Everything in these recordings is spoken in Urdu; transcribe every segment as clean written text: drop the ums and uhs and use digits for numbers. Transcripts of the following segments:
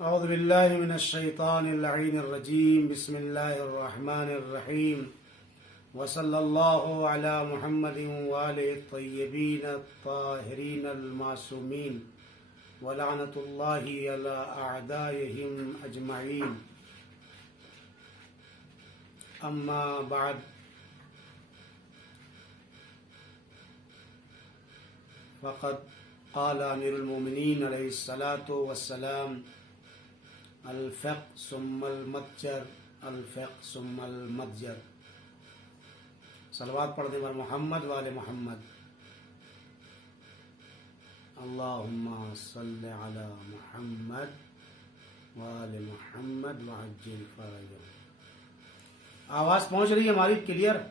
أعوذ بالله من الشيطان اللعين الرجيم. بسم الله الرحمن الرحيم. وصلى الله على محمد وآله الطيبين الطاهرين المعصومين ولعنة الله على أعدائهم أجمعين. أما بعد، فقد قال أمير المؤمنين عليه الصلاة والسلام: الفقه ثم المتجر، الفقه ثم المتجر. صلوات پڑھنے پر محمد وآل محمد. اللہم صل علی محمد وآل محمد وعجل فرجهم. آواز پہنچ رہی ہے ہماری کلیئر؟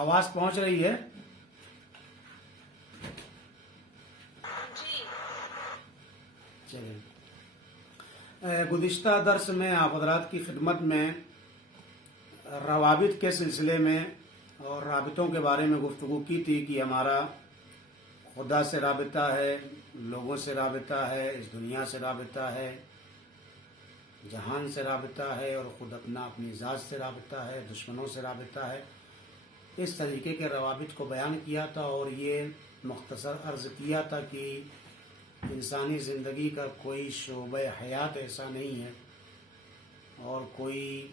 آواز پہنچ رہی ہے؟ چلیں. گزشتہ درس میں آپ حضرات کی خدمت میں روابط کے سلسلے میں اور رابطوں کے بارے میں گفتگو کی تھی کہ ہمارا خدا سے رابطہ ہے، لوگوں سے رابطہ ہے، اس دنیا سے رابطہ ہے، جہان سے رابطہ ہے، اور خود اپنی ذات سے رابطہ ہے، دشمنوں سے رابطہ ہے. اس طریقے کے روابط کو بیان کیا تھا اور یہ مختصر عرض کیا تھا کہ انسانی زندگی کا کوئی شعبہ حیات ایسا نہیں ہے اور کوئی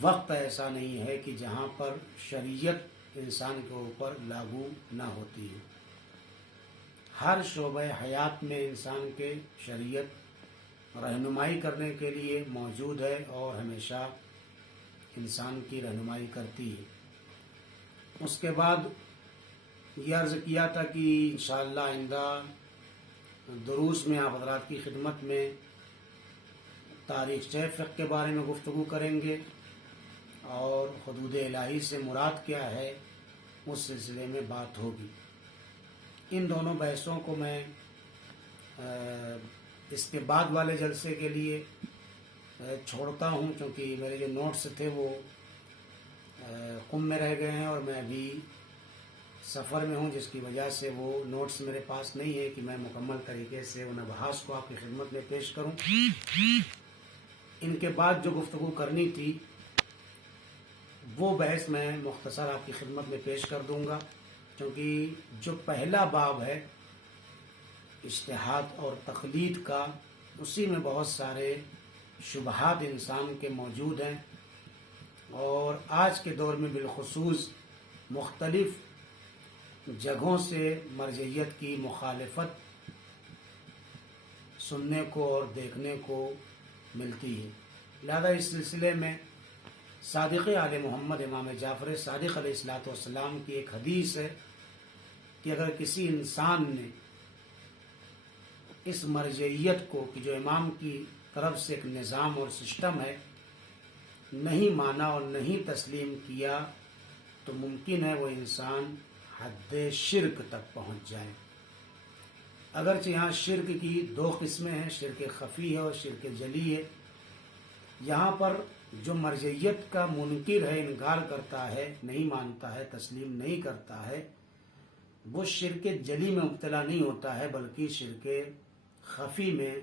وقت ایسا نہیں ہے کہ جہاں پر شریعت انسان کے اوپر لاگو نہ ہوتی ہے. ہر شعبہ حیات میں انسان کے شریعت رہنمائی کرنے کے لیے موجود ہے اور ہمیشہ انسان کی رہنمائی کرتی ہے. اس کے بعد یہ عرض کیا تھا کہ انشاءاللہ آئندہ دروس میں آپ حضرات کی خدمت میں تاریخ فقہ کے بارے میں گفتگو کریں گے اور حدود الہی سے مراد کیا ہے اس سلسلے میں بات ہوگی. ان دونوں بحثوں کو میں اس کے بعد والے جلسے کے لیے چھوڑتا ہوں کیونکہ میرے جو نوٹس تھے وہ قم میں رہ گئے ہیں اور میں ابھی سفر میں ہوں، جس کی وجہ سے وہ نوٹس میرے پاس نہیں ہے کہ میں مکمل طریقے سے ان ابحاث کو آپ کی خدمت میں پیش کروں. ان کے بعد جو گفتگو کرنی تھی وہ بحث میں مختصر آپ کی خدمت میں پیش کر دوں گا، کیونکہ جو پہلا باب ہے اجتہاد اور تقلید کا، اسی میں بہت سارے شبہات انسان کے موجود ہیں اور آج کے دور میں بالخصوص مختلف جگہوں سے مرجعیت کی مخالفت سننے کو اور دیکھنے کو ملتی ہے. لہذا اس سلسلے میں صادق آل محمد امام جعفر صادق علیہ السلام کی ایک حدیث ہے کہ اگر کسی انسان نے اس مرجعیت کو کہ جو امام کی طرف سے ایک نظام اور سسٹم ہے نہیں مانا اور نہیں تسلیم کیا تو ممکن ہے وہ انسان حد شرک تک پہنچ جائے. اگرچہ یہاں شرک کی دو قسمیں ہیں، شرک خفی ہے اور شرک جلی ہے. یہاں پر جو مرجعیت کا منکر ہے، انکار کرتا ہے، نہیں مانتا ہے، تسلیم نہیں کرتا ہے، وہ شرک جلی میں مبتلا نہیں ہوتا ہے بلکہ شرک خفی میں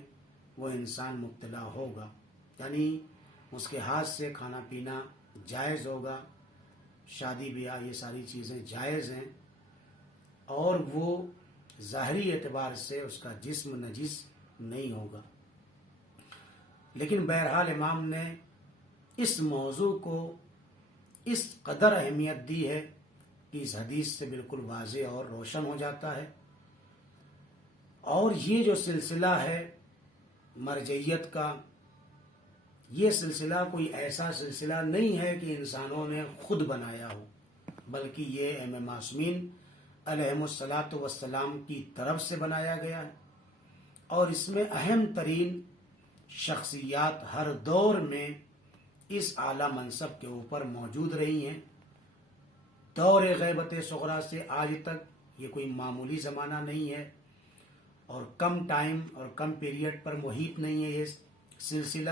وہ انسان مبتلا ہوگا. یعنی اس کے ہاتھ سے کھانا پینا جائز ہوگا، شادی بیاہ یہ ساری چیزیں جائز ہیں، اور وہ ظاہری اعتبار سے اس کا جسم نجس نہیں ہوگا. لیکن بہرحال امام نے اس موضوع کو اس قدر اہمیت دی ہے کہ اس حدیث سے بالکل واضح اور روشن ہو جاتا ہے. اور یہ جو سلسلہ ہے مرجعیت کا، یہ سلسلہ کوئی ایسا سلسلہ نہیں ہے کہ انسانوں نے خود بنایا ہو، بلکہ یہ ائمہ معصومین علیہم الصلاۃ والسلام کی طرف سے بنایا گیا ہے اور اس میں اہم ترین شخصیات ہر دور میں اس اعلیٰ منصب کے اوپر موجود رہی ہیں. دور غیبت صغریٰ سے آج تک یہ کوئی معمولی زمانہ نہیں ہے اور کم ٹائم اور کم پیریڈ پر محیط نہیں ہے یہ سلسلہ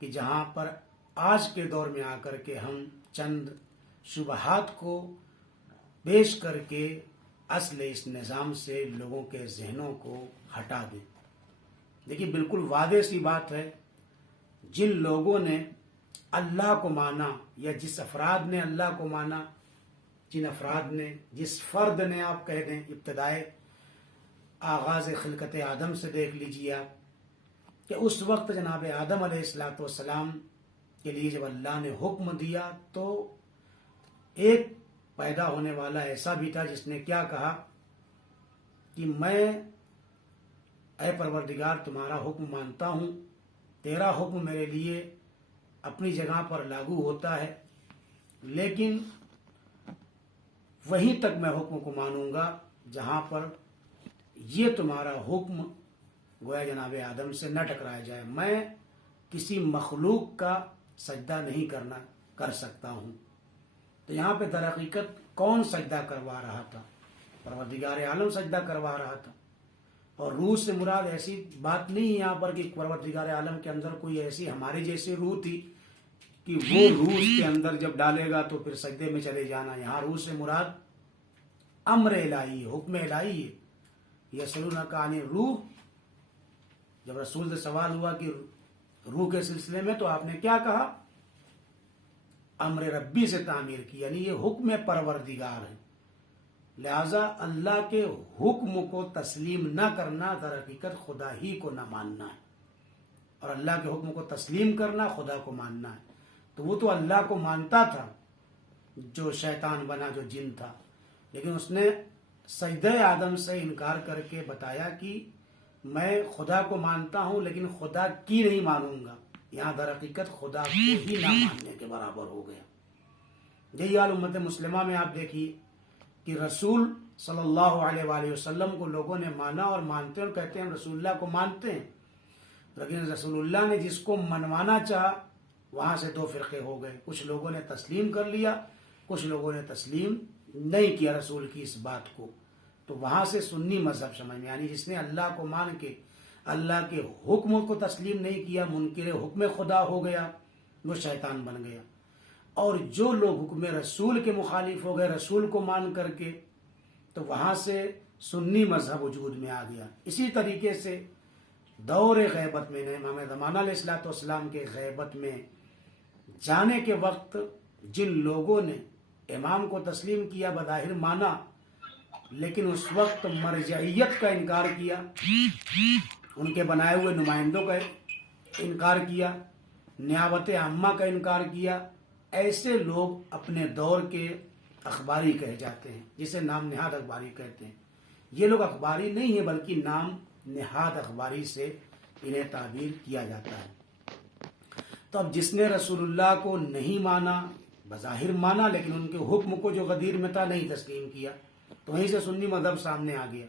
کہ جہاں پر آج کے دور میں آ کر کے ہم چند شبہات کو پیش کر کے اصل اس نظام سے لوگوں کے ذہنوں کو ہٹا دیں۔ دیکھیے بالکل واضح سی بات ہے، جن لوگوں نے اللہ کو مانا یا جس افراد نے اللہ کو مانا، جن افراد نے، جس فرد نے آپ کہہ دیں، ابتدائے آغاز خلقت آدم سے دیکھ لیجیے آپ کہ اس وقت جناب آدم علیہ السلام کے لیے جب اللہ نے حکم دیا تو ایک پیدا ہونے والا ایسا بھی تھا جس نے کیا کہا کہ میں اے پروردگار تمہارا حکم مانتا ہوں، تیرا حکم میرے لیے اپنی جگہ پر لاگو ہوتا ہے، لیکن وہیں تک میں حکم کو مانوں گا جہاں پر یہ تمہارا حکم گویا جناب آدم سے نہ ٹکرایا جائے۔ میں کسی مخلوق کا سجدہ نہیں کر سکتا ہوں۔ تو یہاں پہ در حقیقت کون سجدہ کروا رہا تھا؟ پروردگار عالم سجدہ کروا رہا تھا۔ اور روح سے مراد ایسی بات نہیں ہے یہاں پر کہ پروردگار عالم کے اندر کوئی ایسی ہماری جیسی روح تھی کہ وہ روح اس کے اندر جب ڈالے گا تو پھر سجدے میں چلے جانا۔ یہاں روح سے مراد امر الہی، حکم الہی ہے۔ یسألونک عن الروح، جب رسول سے سوال ہوا کہ روح کے سلسلے میں تو آپ نے کیا کہا؟ امر ربی سے تعمیر کی، یعنی یہ حکم پروردگار ہے۔ لہذا اللہ کے حکم کو تسلیم نہ کرنا در حقیقت خدا ہی کو نہ ماننا ہے، اور اللہ کے حکم کو تسلیم کرنا خدا کو ماننا ہے۔ تو وہ تو اللہ کو مانتا تھا جو شیطان بنا، جو جن تھا، لیکن اس نے سجدہ آدم سے انکار کر کے بتایا کہ میں خدا کو مانتا ہوں لیکن خدا کی نہیں مانوں گا۔ یہاں در حقیقت خدا کو ہی نہ ماننے کے برابر ہو گیا۔ یہی حال امت مسلمہ میں آپ دیکھیے کہ رسول صلی اللہ علیہ وآلہ وسلم کو لوگوں نے مانا اور مانتے اور کہتے ہیں رسول اللہ کو مانتے ہیں، لیکن رسول اللہ نے جس کو منوانا چاہا وہاں سے دو فرقے ہو گئے۔ کچھ لوگوں نے تسلیم کر لیا، کچھ لوگوں نے تسلیم نہیں کیا رسول کی اس بات کو۔ تو وہاں سے سنی مذہب سمجھ میں، یعنی جس نے اللہ کو مان کے اللہ کے حکم کو تسلیم نہیں کیا، منکر حکم خدا ہو گیا، وہ شیطان بن گیا۔ اور جو لوگ حکم رسول کے مخالف ہو گئے رسول کو مان کر کے، تو وہاں سے سنی مذہب وجود میں آ گیا۔ اسی طریقے سے دور غیبت میں، امام زمانہ علیہ السلام کے غیبت میں جانے کے وقت جن لوگوں نے امام کو تسلیم کیا، بظاہر مانا، لیکن اس وقت مرجعیت کا انکار کیا، ان کے بنائے ہوئے نمائندوں کا انکار کیا، نیابت عامہ کا انکار کیا، ایسے لوگ اپنے دور کے اخباری کہے جاتے ہیں، جسے نام نہاد اخباری کہتے ہیں۔ یہ لوگ اخباری نہیں ہیں بلکہ نام نہاد اخباری سے انہیں تعبیر کیا جاتا ہے۔ تو اب جس نے رسول اللہ کو نہیں مانا، بظاہر مانا لیکن ان کے حکم کو جو غدیر میں تھا نہیں تسلیم کیا، تو وہیں سے سنی مذہب سامنے آ گیا۔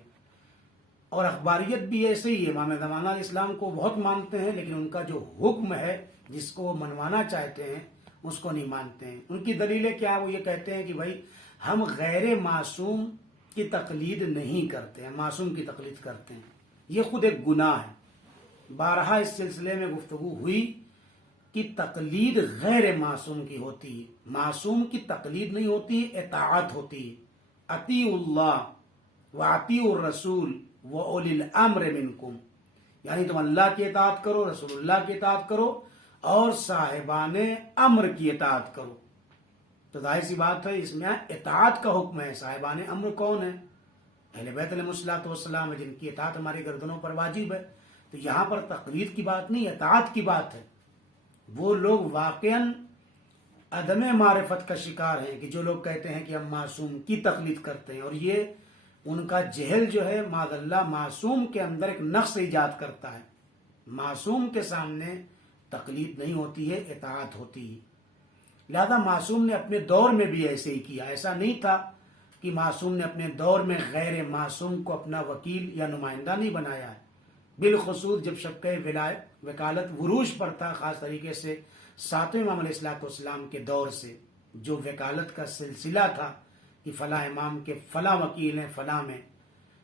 اور اخباریت بھی ایسے ہی ہے، امام زمانہ اسلام کو بہت مانتے ہیں لیکن ان کا جو حکم ہے جس کو وہ منوانا چاہتے ہیں اس کو نہیں مانتے ہیں۔ ان کی دلیلیں کیا؟ وہ یہ کہتے ہیں کہ بھائی ہم غیر معصوم کی تقلید نہیں کرتے ہیں، معصوم کی تقلید کرتے ہیں۔ یہ خود ایک گناہ ہے۔ بارہا اس سلسلے میں گفتگو ہوئی کہ تقلید غیر معصوم کی ہوتی ہے، معصوم کی تقلید نہیں ہوتی، اطاعت ہوتی ہے۔ اطیعوا اللہ واطیعوا الرسول واولی الامر منکم، یعنی تم اللہ کی اطاعت کرو، رسول اللہ کی اطاعت کرو اور صاحبان امر کی اطاعت کرو۔ تو ظاہر سی بات ہے اس میں اطاعت کا حکم ہے۔ صاحبان امر کون ہے؟ اہل بیت علیہ السلام، جن کی اطاعت ہماری گردنوں پر واجب ہے۔ تو یہاں پر تقلید کی بات نہیں، اطاعت کی بات ہے۔ وہ لوگ واقعاً عدم معرفت کا شکار ہیں کہ جو لوگ کہتے ہیں کہ ہم معصوم کی تقلید کرتے ہیں، اور یہ ان کا جہل جو ہے معاذ اللہ معصوم کے اندر ایک نقص ایجاد کرتا ہے۔ معصوم کے سامنے تقلید نہیں ہوتی ہے، اطاعت ہوتی ہے۔ لہذا معصوم نے اپنے دور میں بھی ایسے ہی کیا۔ ایسا نہیں تھا کہ معصوم نے اپنے دور میں غیر معصوم کو اپنا وکیل یا نمائندہ نہیں بنایا ہے۔ بالخصوص جب شبکہ وکالت عروج پر تھا، خاص طریقے سے ساتویں امام علیہ السلام کے دور سے جو وکالت کا سلسلہ تھا کہ فلاں امام کے فلاں وکیل ہیں فلاں میں،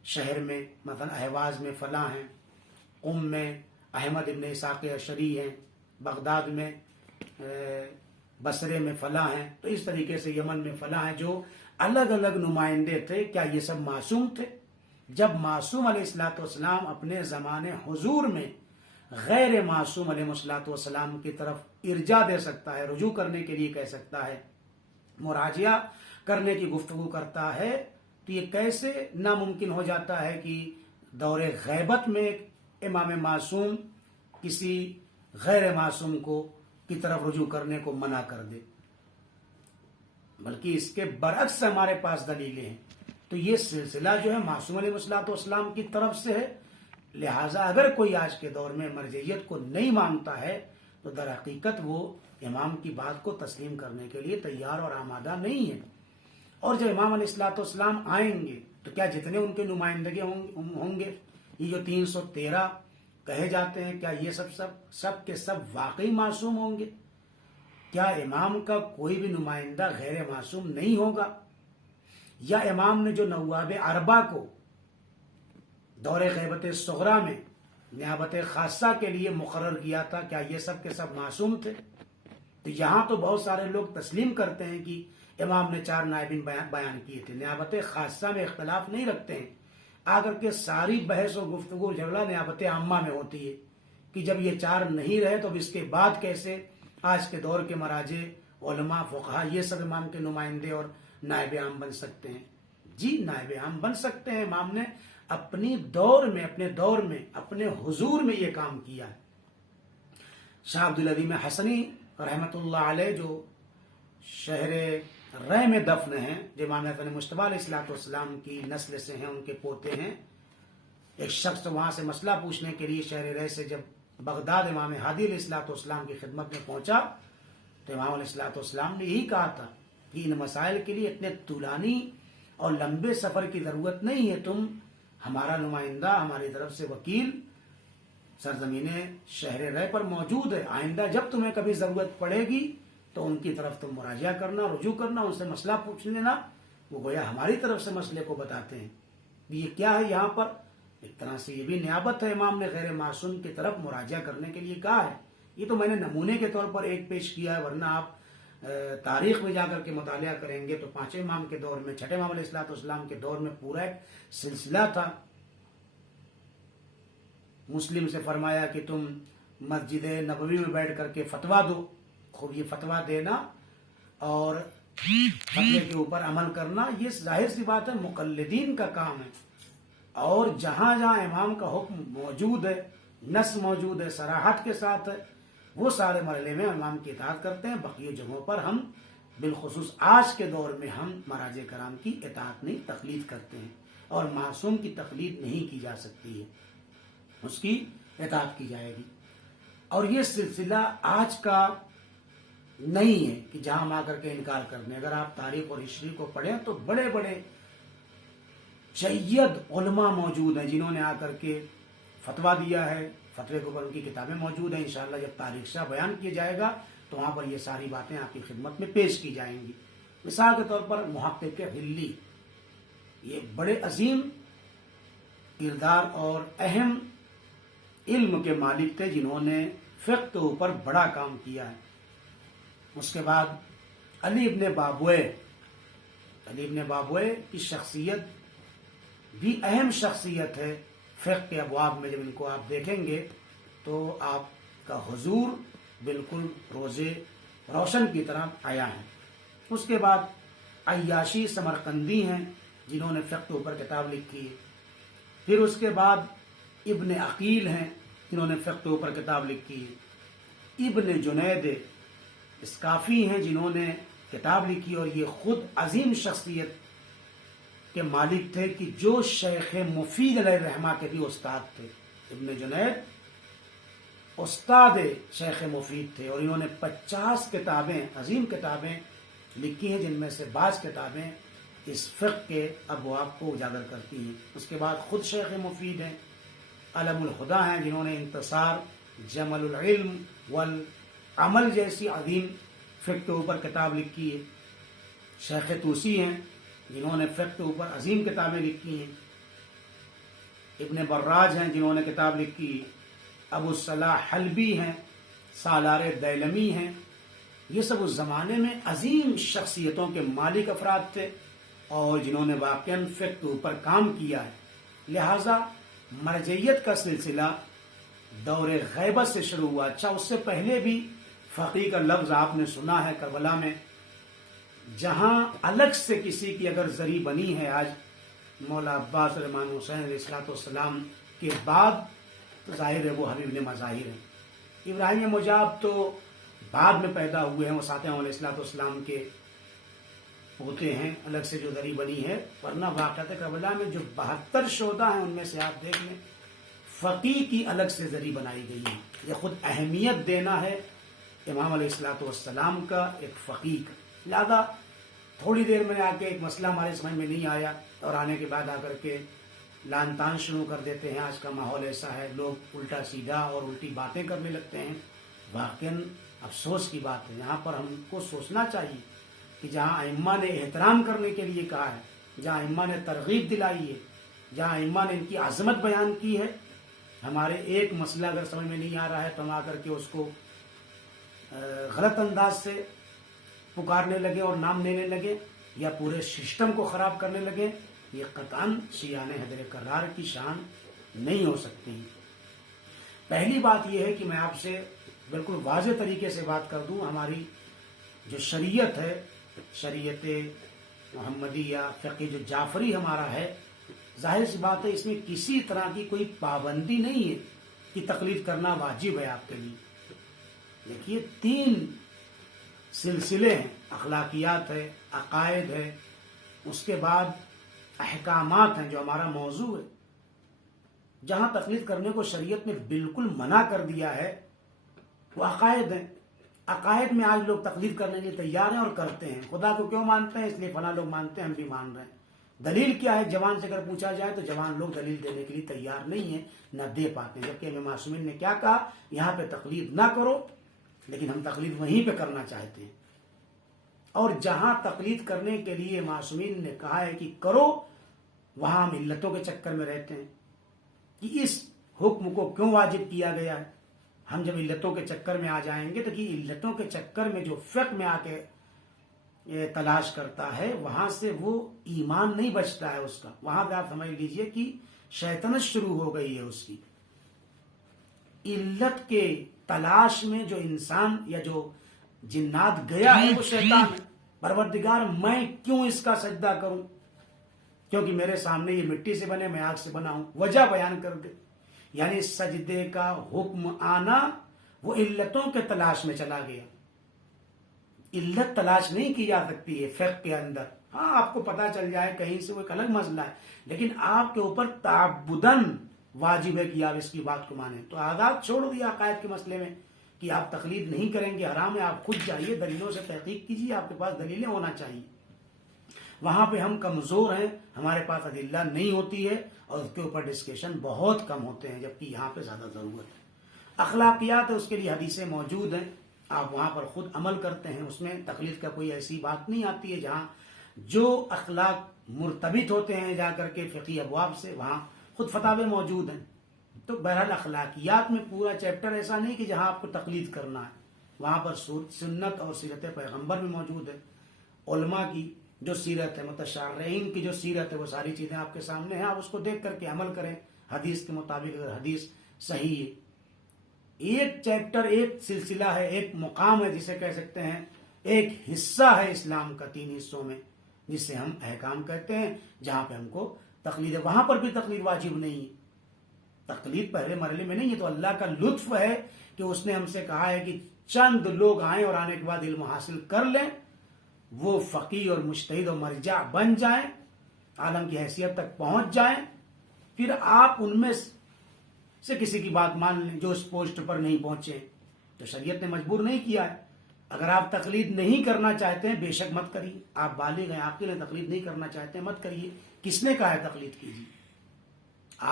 شہر میں مثلا اہواز میں فلاں ہیں، قم میں احمد ابن اسحاق اشعری ہیں، بغداد میں بصرے میں فلاں ہیں، تو اس طریقے سے یمن میں فلاں ہیں، جو الگ الگ نمائندے تھے. کیا یہ سب معصوم تھے؟ جب معصوم علیہ الصلوۃ والسلام اپنے زمانے حضور میں غیر معصوم علیہ الصلوۃ والسلام کی طرف ارجاع دے سکتا ہے، رجوع کرنے کے لیے کہہ سکتا ہے، مراجعہ کرنے کی گفتگو کرتا ہے، تو یہ کیسے ناممکن ہو جاتا ہے کہ دور غیبت میں امام معصوم کسی غیر معصوم کو کی طرف رجوع کرنے کو منع کر دے؟ بلکہ اس کے برعکس ہمارے پاس دلیلیں ہیں. تو یہ سلسلہ جو ہے معصوم علیہ الصلوۃ والسلام کی طرف سے ہے. لہٰذا اگر کوئی آج کے دور میں مرجعیت کو نہیں مانتا ہے تو در حقیقت وہ امام کی بات کو تسلیم کرنے کے لیے تیار اور آمادہ نہیں ہے. اور جب امام علیہ الصلوۃ والسلام آئیں گے تو کیا جتنے ان کے نمائندگی ہوں گے، یہ جو 313 کہے جاتے ہیں، کیا یہ سب کے سب واقعی معصوم ہوں گے؟ کیا امام کا کوئی بھی نمائندہ غیر معصوم نہیں ہوگا؟ یا امام نے جو نواب اربعہ کو دور غیبت صغریٰ میں نیابت خاصہ کے لیے مقرر کیا تھا، کیا یہ سب کے سب معصوم تھے؟ تو یہاں تو بہت سارے لوگ تسلیم کرتے ہیں کہ امام نے 4 نائبین بیان کیے تھے، نیابت خاصہ میں اختلاف نہیں رکھتے ہیں. آگر کے ساری بحث و گفتگو جھگڑا نیابت عامہ میں ہوتی ہے کہ جب یہ 4 نہیں رہے تو اب اس کے بعد کیسے آج کے دور کے مراجع، علماء، فقہا یہ سب امام کے نمائندے اور نائب عام بن سکتے ہیں؟ جی نائب عام بن سکتے ہیں. امام نے اپنے دور میں اپنے حضور میں یہ کام کیا ہے. شاہ عبدالعظیم حسنی رحمۃ اللہ علیہ جو شہر رے میں دفن ہیں، جو امام حسن مجتبیٰ علیہ الصلوۃ والسلام کی نسل سے ہیں، ان کے پوتے ہیں. ایک شخص وہاں سے مسئلہ پوچھنے کے لیے شہر رے سے جب بغداد امام ہادی علیہ الصلوۃ والسلام کی خدمت میں پہنچا تو امام علیہ الصلوۃ والسلام نے یہی کہا تھا کہ ان مسائل کے لیے اتنے طولانی اور لمبے سفر کی ضرورت نہیں ہے. تم ہمارا نمائندہ، ہماری طرف سے وکیل سرزمین شہر رے پر موجود ہے. آئندہ جب تمہیں کبھی ضرورت پڑے گی تو ان کی طرف تم مراجعہ کرنا، رجوع کرنا، ان سے مسئلہ پوچھ لینا. وہ گویا ہماری طرف سے مسئلے کو بتاتے ہیں. یہ کیا ہے یہاں پر؟ ایک طرح سے یہ بھی نیابت ہے. امام نے غیر معصوم کی طرف مراجعہ کرنے کے لیے کہا ہے. یہ تو میں نے نمونے کے طور پر ایک پیش کیا ہے، ورنہ آپ تاریخ میں جا کر کے مطالعہ کریں گے تو 5 امام کے دور میں، 6 امام علیہ الصلوۃ والسلام کے دور میں پورا ایک سلسلہ تھا. مسلم سے فرمایا کہ تم مسجد نبوی میں بیٹھ کر کے فتویٰ دو. خوب یہ فتویٰ دینا اور فتوے کے اوپر عمل کرنا یہ ظاہر سی بات ہے مقلدین کا کام ہے. اور جہاں جہاں امام کا حکم موجود ہے، نص موجود ہے، صراحت کے ساتھ ہے، وہ سارے مرحلے میں امام کی اطاعت کرتے ہیں. بقیہ جگہوں پر ہم بالخصوص آج کے دور میں ہم مراجع کرام کی اطاعت نہیں، تقلید کرتے ہیں. اور معصوم کی تقلید نہیں کی جا سکتی ہے، اس کی اطاعت کی جائے گی. اور یہ سلسلہ آج کا نہیں ہے کہ جہاں ہم آ کر کے انکار کرنے. اگر آپ تاریخ اور ہسٹری کو پڑھیں تو بڑے بڑے جید علماء موجود ہیں جنہوں نے آ کر کے فتویٰ دیا ہے. فتوے کے اوپر ان کی کتابیں موجود ہیں. انشاءاللہ جب تاریخ شاہ بیان کیا جائے گا تو وہاں پر یہ ساری باتیں آپ کی خدمت میں پیش کی جائیں گی. مثال کے طور پر محقق حلی، یہ بڑے عظیم کردار اور اہم علم کے مالک تھے جنہوں نے فقہ کے اوپر بڑا کام کیا ہے. اس کے بعد علی ابن بابوئے کی شخصیت بھی اہم شخصیت ہے فقہ کے ابواب میں. جب ان کو آپ دیکھیں گے تو آپ کا حضور بالکل روزے روشن کی طرح آیا ہے. اس کے بعد عیاشی سمرقندی ہیں جنہوں نے فقہ کے اوپر کتاب لکھی ہے. پھر اس کے بعد ابن عقیل ہیں جنہوں نے فقہ کے اوپر کتاب لکھی ہے. ابن جنید اسکافی ہیں جنہوں نے کتاب لکھی، اور یہ خود عظیم شخصیت کے مالک تھے کہ جو شیخ مفید علیہ الرحمہ کے بھی استاد تھے. ابن جنید استاد شیخ مفید تھے، اور انہوں نے 50 کتابیں، عظیم کتابیں لکھی ہیں، جن میں سے بعض کتابیں اس فقہ کے ابواب کو اجاگر کرتی ہیں. اس کے بعد خود شیخ مفید ہیں. علم الہدیٰ ہیں جنہوں نے انتصار، جمل العلم والعمل جیسی عظیم فقہ کے اوپر کتاب لکھی ہے. شیخ طوسی ہیں جنہوں نے فقہ کے اوپر عظیم کتابیں لکھی ہیں. ابن براج ہیں جنہوں نے کتاب لکھی، ابو الصلاح حلبی ہیں، سالار دیلمی ہیں، یہ سب اس زمانے میں عظیم شخصیتوں کے مالک افراد تھے اور جنہوں نے واقعاً فقہ کے اوپر کام کیا ہے۔ لہٰذا مرجعیت کا سلسلہ دور غیبت سے شروع ہوا۔ اچھا، اس سے پہلے بھی فقیہ کا لفظ آپ نے سنا ہے کربلا میں، جہاں الگ سے کسی کی اگر زری بنی ہے آج مولا عباس اور امام حسین علیہ السلام کے بعد، تو ظاہر ہے وہ حبیب نے مظاہر ہیں۔ ابراہیم مجاب تو بعد میں پیدا ہوئے ہیں، وہ ساتھ علیہ السلام کے ہوتے ہیں، الگ سے جو زری بنی ہے، ورنہ واقعات کربلا میں جو 72 شہداء ہیں ان میں سے آپ دیکھ لیں فقیہ کی الگ سے زری بنائی گئی ہے۔ یہ خود اہمیت دینا ہے امام علیہ السلام کا، ایک فقیہ کا۔ لہذا تھوڑی دیر میں آ کے ایک مسئلہ ہمارے سمجھ میں نہیں آیا اور آنے کے بعد آ کر کے لان تان شروع کر دیتے ہیں۔ آج کا ماحول ایسا ہے، لوگ الٹا سیدھا اور الٹی باتیں کرنے لگتے ہیں۔ واقعاً افسوس کی بات ہے، یہاں پر ہم کو سوچنا چاہیے کہ جہاں ائمہ نے احترام کرنے کے لیے کہا ہے، جہاں ائمہ نے ترغیب دلائی ہے، جہاں ائمہ نے ان کی عظمت بیان کی ہے، ہمارے ایک مسئلہ اگر سمجھ میں نہیں آ رہا ہے تو ہم آ کر کے اس کو غلط انداز سے پکارنے لگے اور نام لینے لگے یا پورے سسٹم کو خراب کرنے لگے، یہ قطعاً شیعان حیدر کرار کی شان نہیں ہو سکتی۔ پہلی بات یہ ہے کہ میں آپ سے بالکل واضح طریقے سے بات کر دوں، ہماری جو شریعت ہے، شریعت محمدیہ فقہ جو جعفری ہمارا ہے، ظاہر سی بات ہے اس میں کسی طرح کی کوئی پابندی نہیں ہے کہ تقلید کرنا واجب ہے آپ کے لیے۔ دیکھیے 3 سلسلے ہیں، اخلاقیات ہے، عقائد ہے، اس کے بعد احکامات ہیں جو ہمارا موضوع ہے۔ جہاں تقلید کرنے کو شریعت نے بالکل منع کر دیا ہے وہ عقائد ہیں۔ عقائد میں آج لوگ تقلید کرنے کے لیے تیار ہیں اور کرتے ہیں۔ خدا کو کیوں مانتے ہیں؟ اس لیے فلاں لوگ مانتے ہیں، ہم بھی مان رہے ہیں۔ دلیل کیا ہے؟ جوان سے اگر پوچھا جائے تو جوان لوگ دلیل دینے کے لیے تیار نہیں ہیں، نہ دے پاتے ہیں۔ جبکہ امام معصومین نے کیا کہا؟ یہاں پہ تقلید نہ کرو، لیکن ہم تقلید وہیں پہ کرنا چاہتے ہیں۔ اور جہاں تقلید کرنے کے لیے معصومین نے کہا ہے کہ کرو، وہاں ہم علتوں کے چکر میں رہتے ہیں کہ اس حکم کو کیوں واجب کیا گیا ہے۔ ہم جب علتوں کے چکر میں آ جائیں گے تو کہ علتوں کے چکر میں جو فقہ میں آ کے تلاش کرتا ہے، وہاں سے وہ ایمان نہیں بچتا ہے اس کا، وہاں پہ آپ سمجھ لیجئے کہ شیطنت شروع ہو گئی ہے اس کی۔ علت کے تلاش میں جو انسان یا جو جنات گیا ہے وہ شیطان ہے۔ پروردگار میں کیوں اس کا سجدہ کروں؟ کیونکہ میرے سامنے یہ مٹی سے بنے، میں آگ سے بنا ہوں۔ وجہ بیان کر دے، یعنی سجدے کا حکم آنا وہ علتوں کے تلاش میں چلا گیا۔ علت تلاش نہیں کی جا سکتی ہے فقہ کے اندر۔ ہاں آپ کو پتا چل جائے کہیں سے وہ ایک الگ مسئلہ ہے، لیکن آپ کے اوپر تعبداً واجب ہے کہ آپ اس کی بات کو مانیں۔ تو آزاد چھوڑ دیا عقائد کے مسئلے میں کہ آپ تقلید نہیں کریں گے، حرام ہے، آپ خود جائیے دلیلوں سے تحقیق کیجیے، آپ کے پاس دلیلیں ہونا چاہیے۔ وہاں پہ ہم کمزور ہیں، ہمارے پاس ادلہ نہیں ہوتی ہے اور اس کے اوپر ڈسکشن بہت کم ہوتے ہیں، جبکہ یہاں پہ زیادہ ضرورت ہے۔ اخلاقیات اس کے لیے حدیثیں موجود ہیں، آپ وہاں پر خود عمل کرتے ہیں، اس میں تقلید کا کوئی ایسی بات نہیں آتی ہے۔ جہاں جو اخلاق مرتبط ہوتے ہیں جا کر کے فقہی ابواب سے، وہاں خود فتاوے موجود ہیں۔ تو بہرحال اخلاقیات میں پورا چیپٹر ایسا نہیں کہ جہاں آپ کو تقلید کرنا ہے، وہاں پر سنت اور سیرت پیغمبر بھی موجود ہے، علماء کی جو سیرت ہے، متشارعین کی جو سیرت ہے، وہ ساری چیزیں آپ کے سامنے ہیں، آپ اس کو دیکھ کر کے عمل کریں حدیث کے مطابق، اگر حدیث صحیح ہے۔ ایک چیپٹر، ایک سلسلہ ہے، ایک مقام ہے جسے کہہ سکتے ہیں، ایک حصہ ہے اسلام کا 3 حصوں میں، جسے ہم احکام کہتے ہیں، جہاں پہ ہم کو تقلید ہے۔ وہاں پر بھی تقلید واجب نہیں ہے، تقلید پہلے مرحلے میں نہیں ہے۔ تو اللہ کا لطف ہے کہ اس نے ہم سے کہا ہے کہ چند لوگ آئیں اور آنے کے بعد علم حاصل کر لیں، وہ فقیہ اور مجتہد اور مرجع بن جائیں، عالم کی حیثیت تک پہنچ جائیں، پھر آپ ان میں سے کسی کی بات مان لیں جو اس پوسٹ پر نہیں پہنچے۔ تو شریعت نے مجبور نہیں کیا ہے۔ اگر آپ تقلید نہیں کرنا چاہتے ہیں، بے شک مت کریے، آپ بالغ ہیں، عاقل ہیں، تقلید نہیں کرنا چاہتے ہیں، مت کریے۔ کس نے کہا ہے تقلید کیجیے؟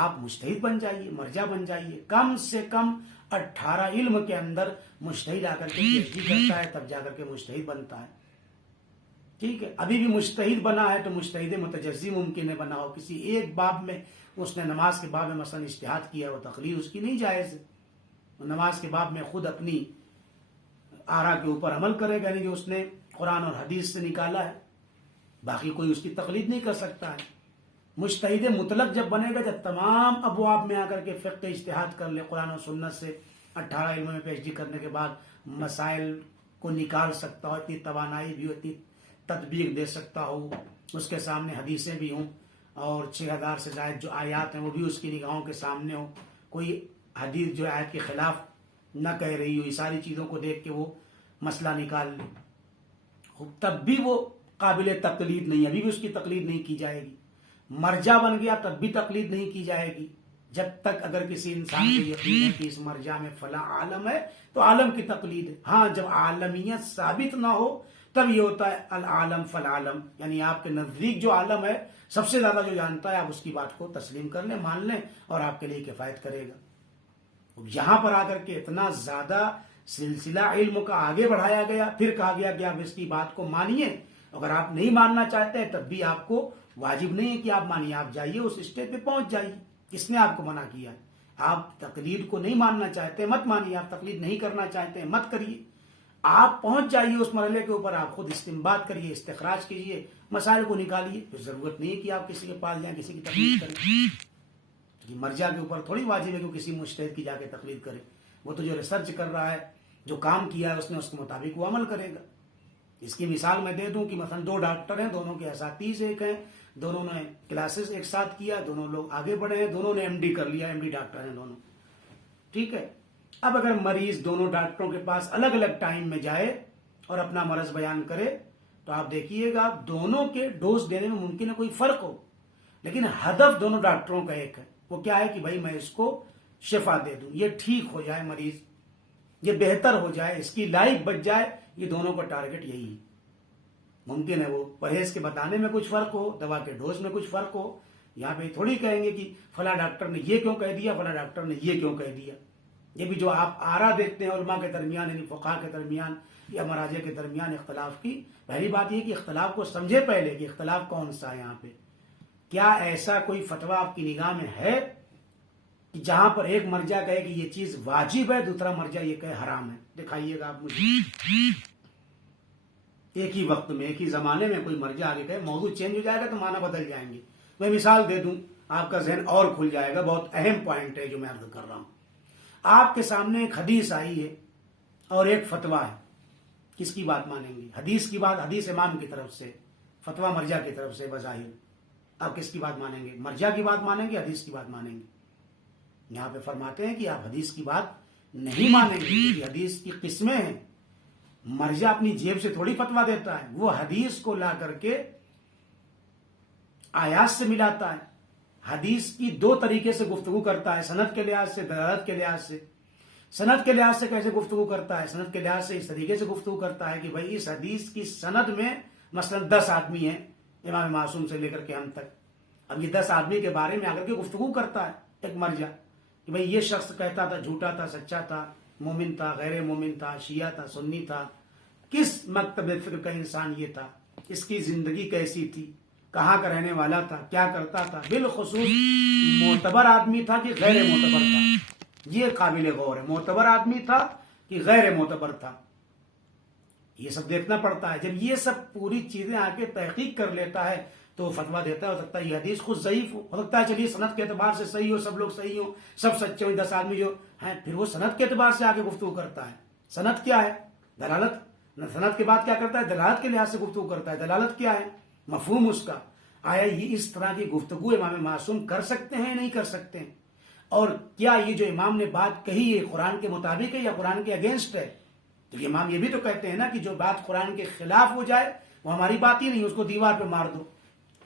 آپ مجتہد بن جائیے، مرجع بن جائیے۔ کم سے کم 18 علم کے اندر مجتہد آ کر کے PhD کرتا ہے، تب جا کر کے مجتہد بنتا ہے۔ ٹھیک ہے، ابھی بھی مجتہد بنا ہے تو مجتہد متجزی ممکن ہے بنا ہو، کسی ایک باب میں اس نے نماز کے باب میں مثلا اجتہاد کیا، وہ تقلید اس کی نہیں جائز ہے، نماز کے باب میں خود اپنی آرا کے اوپر عمل کرے گا، یعنی جو اس نے قرآن اور حدیث سے نکالا ہے، باقی کوئی اس کی تقلید نہیں کر سکتا ہے۔ مجتہد مطلق جب بنے گا جب تمام ابواب میں آ کر کے فقہ اجتہاد کر لے، قرآن و سنت سے 18 علم میں پی ایچ ڈی کرنے کے بعد مسائل کو نکال سکتا ہو، اتنی توانائی بھی ہو، اتنی تطبیق دے سکتا ہو، اس کے سامنے حدیثیں بھی ہوں اور 6000 سے زائد جو آیات ہیں وہ بھی اس کی نگاہوں کے سامنے ہو، کوئی حدیث جو آیت کے خلاف نہ کہہ رہی ہو، یہ ساری چیزوں کو دیکھ کے وہ مسئلہ نکال لے، تب بھی وہ قابل تقلید نہیں، ابھی بھی اس کی تقلید نہیں کی جائے گی۔ مرجع بن گیا تب بھی تقلید نہیں کی جائے گی، جب تک اگر کسی انسان کو یقین ہے کہ اس مرجع میں فلاں عالم ہے تو عالم کی تقلید ہے۔ ہاں، جب عالمیت ثابت نہ ہو تب یہ ہوتا ہے العالم فالعالم، یعنی آپ کے نزدیک جو عالم ہے سب سے زیادہ جو جانتا ہے، آپ اس کی بات کو تسلیم کر لیں، مان لیں، اور آپ کے لیے کفایت کرے گا۔ یہاں پر آ کر کے اتنا زیادہ سلسلہ علم کا آگے بڑھایا گیا، پھر کہا گیا کہ آپ اس کی بات کو مانیے، اگر آپ نہیں ماننا چاہتے ہیں تب بھی آپ کو واجب نہیں ہے کہ آپ مانیے، آپ جائیے اس اسٹیج پہ پہنچ جائیے۔ کس نے آپ کو منع کیا؟ آپ تقلید کو نہیں ماننا چاہتے مت مانیے، آپ تقلید نہیں کرنا چاہتے ہیں مت کریے، آپ پہنچ جائیے اس مرحلے کے اوپر، آپ خود استنباط کریے، استخراج کیجیے، مسائل کو نکالیے، تو ضرورت نہیں ہے کہ آپ کسی کے پاس جائیں، کسی کی تقلید کریں۔ مرجع کے اوپر تھوڑی واجب ہے کہ کسی مجتہد کی جا کے تقلید کرے، وہ تو جو ریسرچ کر رہا ہے، جو کام کیا ہے اس نے، اس کے مطابق وہ عمل کرے گا۔ اس کی مثال میں دے دوں کہ مثلا 2 ڈاکٹر ہیں، دونوں کے اساتذ ایک ہیں، دونوں نے کلاسز ایک ساتھ کیا، دونوں لوگ آگے بڑھے ہیں، دونوں نے ایم ڈی کر لیا، ایم ڈی ڈاکٹر ہیں دونوں، ٹھیک ہے۔ اب اگر مریض دونوں ڈاکٹروں کے پاس الگ الگ ٹائم میں جائے اور اپنا مرض بیان کرے تو آپ دیکھیے گا دونوں کے ڈوز دینے میں ممکن ہے کوئی فرق ہو، لیکن ہدف دونوں ڈاکٹروں کا ایک ہے، وہ کیا ہے کہ بھائی میں اس کو شفا دے دوں، یہ ٹھیک ہو جائے مریض، یہ بہتر ہو جائے، اس کی لائف بچ جائے، یہ دونوں کا ٹارگٹ یہی ہے۔ ممکن ہے وہ پرہیز کے بتانے میں کچھ فرق ہو، دوا کے ڈوز میں کچھ فرق ہو، یہاں پہ تھوڑی کہیں گے کہ فلاں ڈاکٹر نے یہ کیوں کہہ دیا، فلاں ڈاکٹر نے یہ کیوں کہہ دیا۔ یہ بھی جو آپ آرا دیکھتے ہیں علماء کے درمیان، یعنی فقہاء کے درمیان یا مراجع کے درمیان اختلاف کی، پہلی بات یہ کہ اختلاف کو سمجھے پہلے کہ اختلاف کون سا ہے یہاں پہ، کیا ایسا کوئی فتویٰ آپ کی نگاہ میں ہے کہ جہاں پر ایک مرجع کہے کہ یہ چیز واجب ہے، دوسرا مرجع یہ کہے حرام ہے؟ دکھائیے گا آپ مجھے، ایک ہی وقت میں ایک ہی زمانے میں کوئی مرجع آگے کہے، موضوع چینج ہو جائے گا تو معنی بدل جائیں گے۔ میں مثال دے دوں، آپ کا ذہن اور کھل جائے گا، بہت اہم پوائنٹ ہے جو میں عرض کر رہا ہوں۔ آپ کے سامنے ایک حدیث آئی ہے اور ایک فتویٰ ہے، کس کی بات مانیں گے؟ حدیث کی بات حدیث امام کی طرف سے، فتویٰ مرجع کی طرف سے بظاہر، آپ کس کی بات مانیں گے؟ مرجع کی بات مانیں گے، حدیث کی بات مانیں گے؟ یہاں پہ فرماتے ہیں کہ آپ حدیث کی بات نہیں مانیں گے، کیونکہ حدیث کی قسمیں ہیں، مرجع اپنی جیب سے تھوڑی فتویٰ دیتا ہے، وہ حدیث کو لا کر کے آیات سے ملاتا ہے، حدیث کی 2 طریقے سے گفتگو کرتا ہے، سند کے لحاظ سے، دلالت کے لحاظ سے۔ سند کے لحاظ سے کیسے گفتگو کرتا ہے؟ سند کے لحاظ سے اس طریقے سے گفتگو کرتا ہے کہ بھائی اس حدیث کی سند میں مثلا 10 آدمی ہیں، امام معصوم سے لے کر کے ہم تک، اب یہ 10 آدمی کے بارے میں آگر کے گفتگو کرتا ہے ایک مرجع کہ بھائی یہ شخص کہتا تھا جھوٹا تھا، سچا تھا، مومن تھا، غیر مومن تھا، شیعہ تھا، سنی تھا، کس مکتب فکر کا انسان یہ تھا، اس کی زندگی کیسی تھی، کہاں کا رہنے والا تھا، کیا کرتا تھا، بالخصوص معتبر آدمی تھا کہ غیر معتبر تھا، یہ قابل غور ہے، معتبر آدمی تھا کہ غیر معتبر تھا، یہ سب دیکھنا پڑتا ہے۔ جب یہ سب پوری چیزیں آ کے تحقیق کر لیتا ہے تو فتویٰ دیتا ہے، ہو سکتا ہے یہ حدیث خود ضعیف ہو سکتا ہے چلیے سند کے اعتبار سے صحیح ہو، سب لوگ صحیح ہو، سب سچے ہو، 10 آدمی جو ہیں، پھر وہ سند کے اعتبار سے آگے گفتگو کرتا ہے۔ سند کیا ہے؟ دلالت۔ سند کے بعد کیا کرتا ہے؟ دلالت کے لحاظ سے گفتگو کرتا ہے۔ دلالت کیا ہے؟ مفہوم اس کا، آیا یہ اس طرح کی گفتگو امام معصوم کر سکتے ہیں نہیں کر سکتے ہیں، اور کیا یہ جو امام نے بات کہی ہے قرآن کے مطابق ہے یا قرآن کے اگینسٹ ہے؟ تو یہ امام یہ بھی تو کہتے ہیں نا کہ جو بات قرآن کے خلاف ہو جائے وہ ہماری بات ہی نہیں، اس کو دیوار پہ مار دو،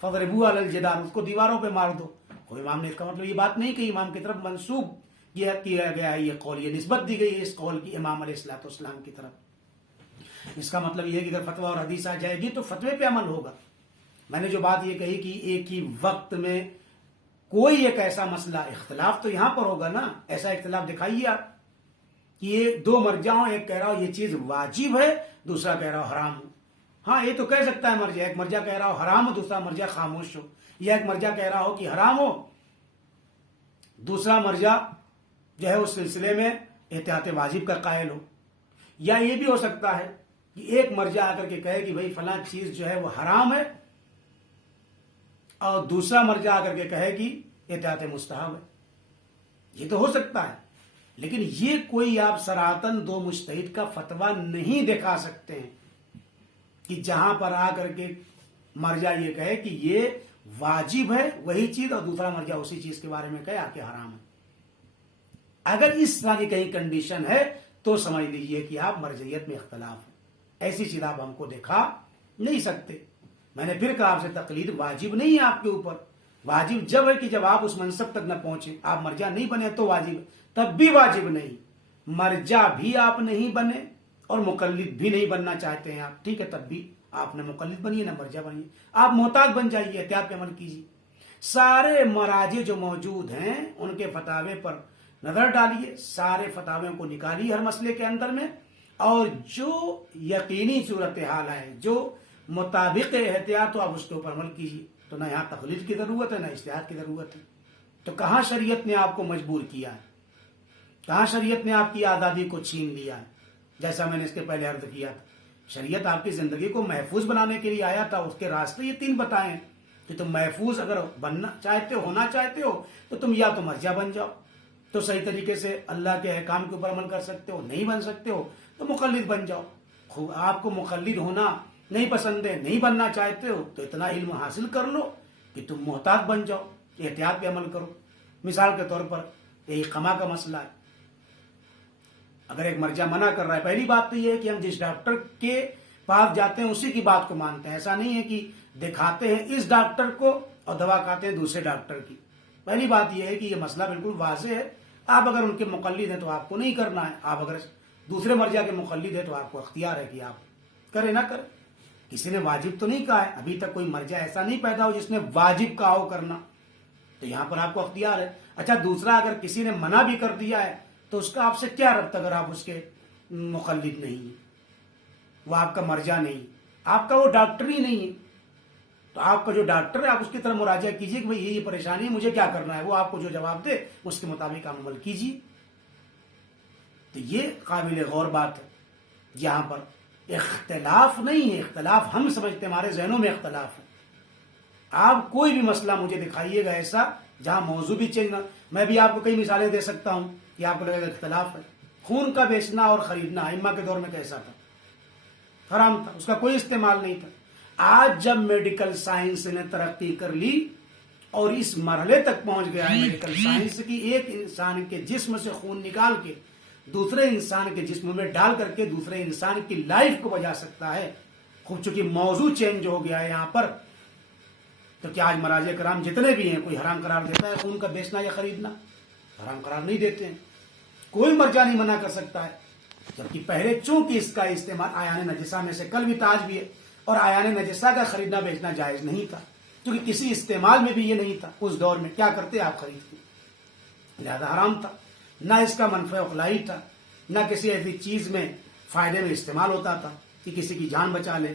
فضربوا علی الجدار، اس کو دیواروں پہ مار دو۔ کوئی امام نے اس کا مطلب یہ بات نہیں کہ امام کی طرف منسوب کیا گیا ہے یہ قول، یہ نسبت دی گئی ہے اس قول کی امام علیہ الصلوۃ والسلام کی طرف۔ اس کا مطلب یہ ہے کہ اگر فتویٰ اور حدیث آ جائے گی تو فتوے پہ عمل ہوگا۔ میں نے جو بات یہ کہی کہ ایک ہی وقت میں کوئی ایک ایسا مسئلہ، اختلاف تو یہاں پر ہوگا نا، ایسا اختلاف دکھائیے آپ کہ یہ 2 مرجع ہوں، ایک کہہ رہا ہو یہ چیز واجب ہے، دوسرا کہہ رہا ہو حرام ہو۔ ہاں یہ تو کہہ سکتا ہے مرجع، ایک مرجع کہہ رہا ہو حرام ہو، دوسرا مرجع خاموش ہو، یا ایک مرجع کہہ رہا ہو کہ حرام ہو، دوسرا مرجع جو ہے اس سلسلے میں احتیاط واجب کا قائل ہو، یا یہ بھی ہو سکتا ہے کہ ایک مرجع آ کر کے کہے کہ بھائی فلاں چیز جو ہے وہ حرام ہے، اور دوسرا مرجع آ کر کے کہے کہ احتیاط مستحب ہے. یہ تو ہو سکتا ہے، لیکن یہ کوئی آپ صراحتاً دو مجتہد کا فتویٰ نہیں دکھا سکتے ہیں کہ جہاں پر آ کر کے مرجع یہ کہے کہ یہ واجب ہے وہی چیز، اور دوسرا مرجع اسی چیز کے بارے میں کہے کہ حرام ہے. اگر اس طرح کی کہیں کنڈیشن ہے تو سمجھ لیجئے کہ آپ مرجعیت میں اختلاف ہے. ایسی چیز آپ ہم کو دکھا نہیں سکتے. میں نے پھر کہا آپ سے تقلید واجب نہیں ہے آپ کے اوپر. واجب جب ہے کہ جب آپ اس منصب تک نہ پہنچے، آپ مرجع نہیں بنے تو واجب ہے، تب بھی واجب نہیں. مرجع بھی آپ نہیں بنے اور مقلد بھی نہیں بننا چاہتے ہیں آپ، ٹھیک ہے، تب بھی آپ نے مقلد بنیے نہ مرجع بنیے، آپ محتاط بن جائیے، احتیاط پہ عمل کیجیے. سارے مراجع جو موجود ہیں ان کے فتاوے پر نظر ڈالیے، سارے فتاووں کو نکالیے ہر مسئلے کے اندر میں، اور جو یقینی صورتحال ہے، جو مطابق احتیاط ہو، آپ اس کے اوپر عمل کیجیے. تو نہ یہاں تقلید کی ضرورت ہے نہ اجتہاد کی ضرورت ہے. تو کہاں شریعت نے آپ کو مجبور کیا ہے؟ کہاں شریعت نے آپ کی آزادی کو چھین لیا ہے؟ جیسا میں نے اس کے پہلے عرض کیا تھا، شریعت آپ کی زندگی کو محفوظ بنانے کے لیے آیا تھا. اس کے راستے یہ 3 بتائے ہیں کہ تم محفوظ اگر بننا چاہتے ہو، ہونا چاہتے ہو، تو تم یا تو مرجع بن جاؤ، تو صحیح طریقے سے اللہ کے احکام کے اوپر عمل کر سکتے ہو. نہیں بن سکتے ہو تو مقلد بن جاؤ. آپ کو مقلد ہونا نہیں پسند ہے، نہیں بننا چاہتے ہو، تو اتنا علم حاصل کر لو کہ تم محتاط بن جاؤ، احتیاط پہ عمل کرو. مثال کے طور پر یہ اقامہ کا مسئلہ ہے. اگر ایک مرجع منع کر رہا ہے، پہلی بات تو یہ ہے کہ ہم جس ڈاکٹر کے پاس جاتے ہیں اسی کی بات کو مانتے ہیں. ایسا نہیں ہے کہ دکھاتے ہیں اس ڈاکٹر کو اور دوا کھاتے ہیں دوسرے ڈاکٹر کی. پہلی بات یہ ہے کہ یہ مسئلہ بالکل واضح ہے. آپ اگر ان کے مقلد ہیں تو آپ کو نہیں کرنا ہے، آپ اگر دوسرے مرجع کے مقلد ہیں تو آپ کو اختیار ہے کہ آپ کریں نہ کریں. کسی نے واجب تو نہیں کہا ہے، ابھی تک کوئی مرجع ایسا نہیں پیدا ہو جس نے واجب کہا ہو کرنا، تو یہاں پر آپ کو اختیار ہے. اچھا، دوسرا اگر کسی نے منع بھی کر دیا ہے تو اس کا آپ سے کیا ربط اگر آپ اس کے مقلد نہیں ہیں، وہ آپ کا مرجع نہیں، آپ کا وہ ڈاکٹر ہی نہیں ہے. تو آپ کا جو ڈاکٹر ہے آپ اس کی طرف مراجعہ کیجیے کہ بھئی یہ پریشانی ہے، مجھے کیا کرنا ہے، وہ آپ کو جو جواب دے اس کے مطابق آپ عمل کیجیے. تو یہ قابل غور بات ہے. یہاں پر اختلاف نہیں ہے، اختلاف ہم سمجھتے ہیں، ہمارے ذہنوں میں اختلاف ہے. آپ کوئی بھی مسئلہ مجھے دکھائیے گا ایسا جہاں موضوع بھی چینج نہ. میں بھی آپ کو کئی مثالیں دے سکتا ہوں کہ آپ کو لگے گا اختلاف ہے. خون کا بیچنا اور خریدنا ائمہ کے دور میں کیسا تھا؟ حرام تھا، اس کا کوئی استعمال نہیں تھا. آج جب میڈیکل سائنس نے ترقی کر لی اور اس مرحلے تک پہنچ گیا ہے میڈیکل سائنس کی ایک انسان کے جسم سے خون نکال کے دوسرے انسان کے جسم میں ڈال کر کے دوسرے انسان کی لائف کو بچا سکتا ہے. خوب چونکہ موضوع چینج ہو گیا ہے یہاں پر، تو کیا آج مراجع کرام جتنے بھی ہیں کوئی حرام قرار دیتا ہے خون کا بیچنا یا خریدنا؟ حرام قرار نہیں دیتے ہیں. کوئی مرجع نہیں منع کر سکتا ہے. جبکہ پہلے چونکہ اس کا استعمال آیان نجسہ میں سے کل بھی تاج بھی ہے، اور آیان نجسہ کا خریدنا بیچنا جائز نہیں تھا کیونکہ کسی استعمال میں بھی یہ نہیں تھا. اس دور میں کیا کرتے آپ خریدتے، لہذا حرام تھا. نہ اس کا منفع اخلائی تھا، نہ کسی ایسی چیز میں فائدے میں استعمال ہوتا تھا کہ کسی کی جان بچا لے،